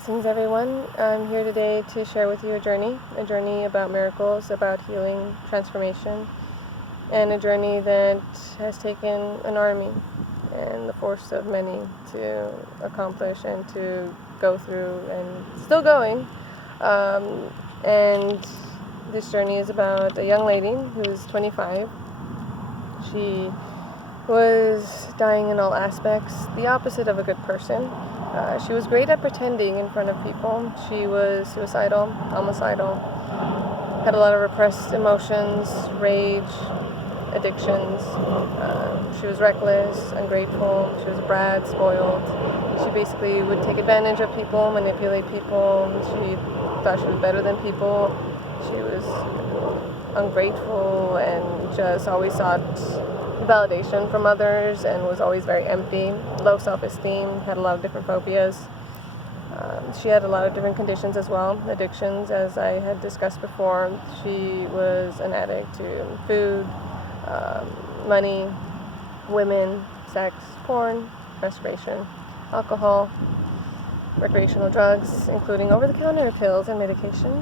Blessings, everyone. I'm here today to share with you a journey about miracles, about healing, transformation, and a journey that has taken an army and the force of many to accomplish and to go through, and still going. And this journey is about a young lady who's 25. She was dying in all aspects, the opposite of a good person. She was great at pretending in front of people. She was suicidal, homicidal, had a lot of repressed emotions, rage, addictions. She was reckless, ungrateful. She was a brat, spoiled. She basically would take advantage of people, manipulate people. She thought she was better than people. She was ungrateful and just always sought validation from others and was always very empty, low self-esteem, had a lot of different phobias. She had a lot of different conditions as well, addictions, as I had discussed before. She was an addict to food, money, women, sex, porn, masturbation, alcohol, recreational drugs, including over-the-counter pills and medication,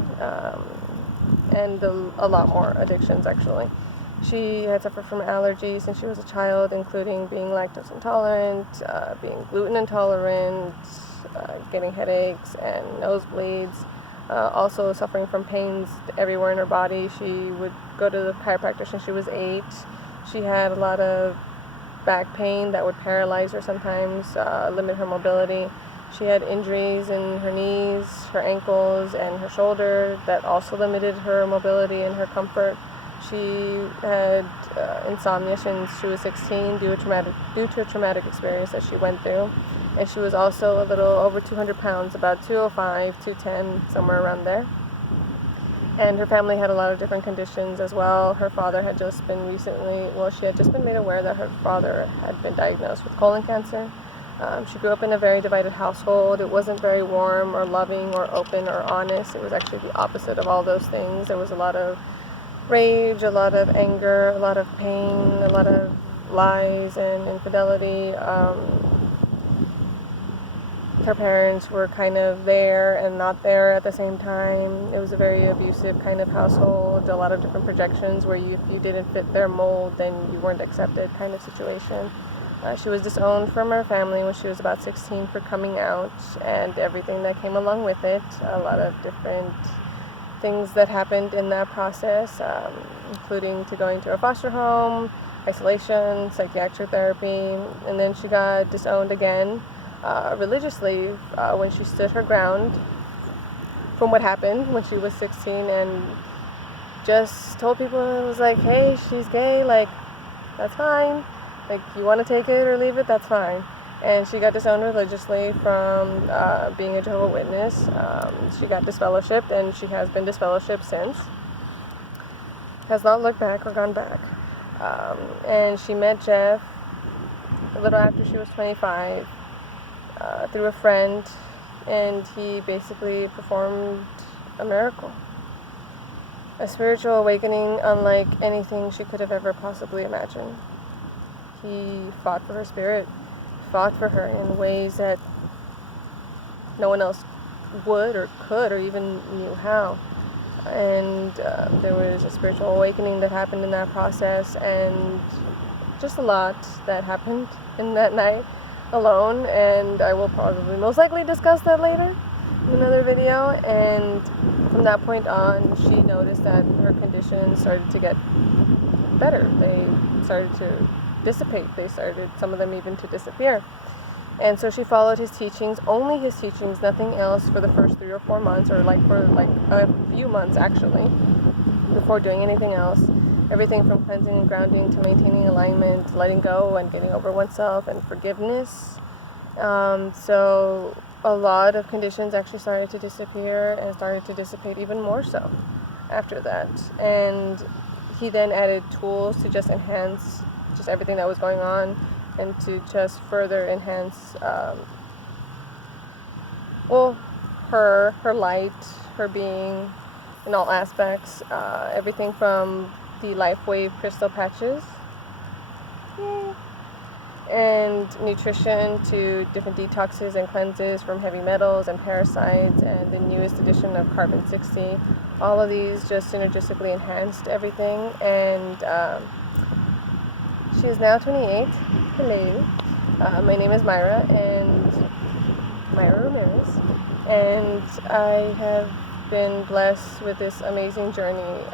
and a lot more addictions, actually. She had suffered from allergies since she was a child, including being lactose intolerant, being gluten intolerant, getting headaches and nosebleeds, also suffering from pains everywhere in her body. She would go to the chiropractor since she was 8. She had a lot of back pain that would paralyze her sometimes, limit her mobility. She had injuries in her knees, her ankles, and her shoulder that also limited her mobility and her comfort. She had insomnia since she was 16 due to a traumatic experience that she went through. And she was also a little over 200 pounds, about 205, 210, somewhere around there. And her family had a lot of different conditions as well. Her father had just been she had just been made aware that her father had been diagnosed with colon cancer. She grew up in a very divided household. It wasn't very warm or loving or open or honest. It was actually the opposite of all those things. There was a lot of rage, a lot of anger, a lot of pain, a lot of lies and infidelity. Her parents were kind of there and not there at the same time. It was a very abusive kind of household, a lot of different projections where if you didn't fit their mold, then you weren't accepted kind of situation. She was disowned from her family when she was about 16 for coming out and everything that came along with it. A lot of different things that happened in that process, including to going to a foster home, isolation, psychiatric therapy, and then she got disowned again religiously when she stood her ground from what happened when she was 16 and just told people, it was like, hey, she's gay, like, that's fine. Like, you want to take it or leave it, that's fine. And she got disowned religiously from being a Jehovah's Witness. She got disfellowshipped, and she has been disfellowshipped since. Has not looked back or gone back. And she met Jeff a little after she was 25 through a friend, and he basically performed a miracle. A spiritual awakening unlike anything she could have ever possibly imagined. He fought for her spirit, fought for her in ways that no one else would or could or even knew how. And there was a spiritual awakening that happened in that process, and just a lot that happened in that night alone, and I will probably most likely discuss that later in another video. And from that point on, she noticed that her conditions started to get better. They started to dissipate. They started, some of them even, to disappear. And so she followed his teachings, only his teachings, nothing else, for the first 3 or 4 months, or for a few months actually, before doing anything else. Everything from cleansing and grounding to maintaining alignment, letting go and getting over oneself, and forgiveness. So a lot of conditions actually started to disappear and started to dissipate even more so after that. And he then added tools to just enhance just everything that was going on, and to just further enhance her light, her being in all aspects, everything from the Lifewave crystal patches, and nutrition to different detoxes and cleanses from heavy metals and parasites, and the newest edition of Carbon 60. All of these just synergistically enhanced everything. And she is now 28. Hello. My name is Myra Ramirez, and I have been blessed with this amazing journey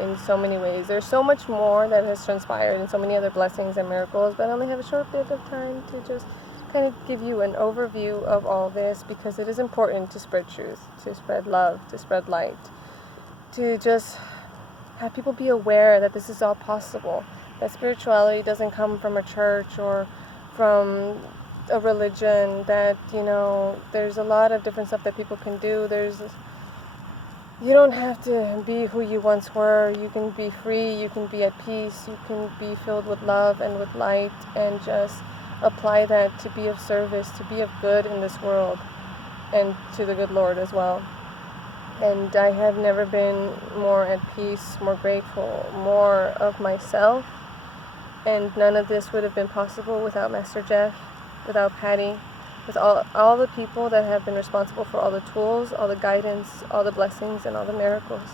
in so many ways. There's so much more that has transpired and so many other blessings and miracles, but I only have a short bit of time to just kind of give you an overview of all this, because it is important to spread truth, to spread love, to spread light, to just have people be aware that this is all possible, that spirituality doesn't come from a church or from a religion, that, you know, there's a lot of different stuff that people can do. You don't have to be who you once were. You can be free, you can be at peace, you can be filled with love and with light, and just apply that to be of service, to be of good in this world, and to the good Lord as well. And I have never been more at peace, more grateful, more of myself. And none of this would have been possible without Master Jeff, without Patty, with all the people that have been responsible for all the tools, all the guidance, all the blessings, and all the miracles.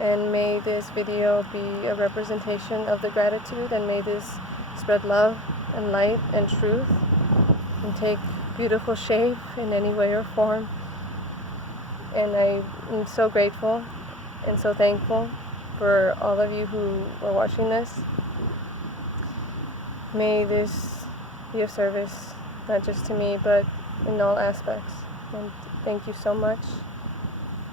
And may this video be a representation of the gratitude, and may this spread love and light and truth, and take beautiful shape in any way or form. And I am so grateful and so thankful for all of you who are watching this. May this be of service, not just to me, but in all aspects. And thank you so much.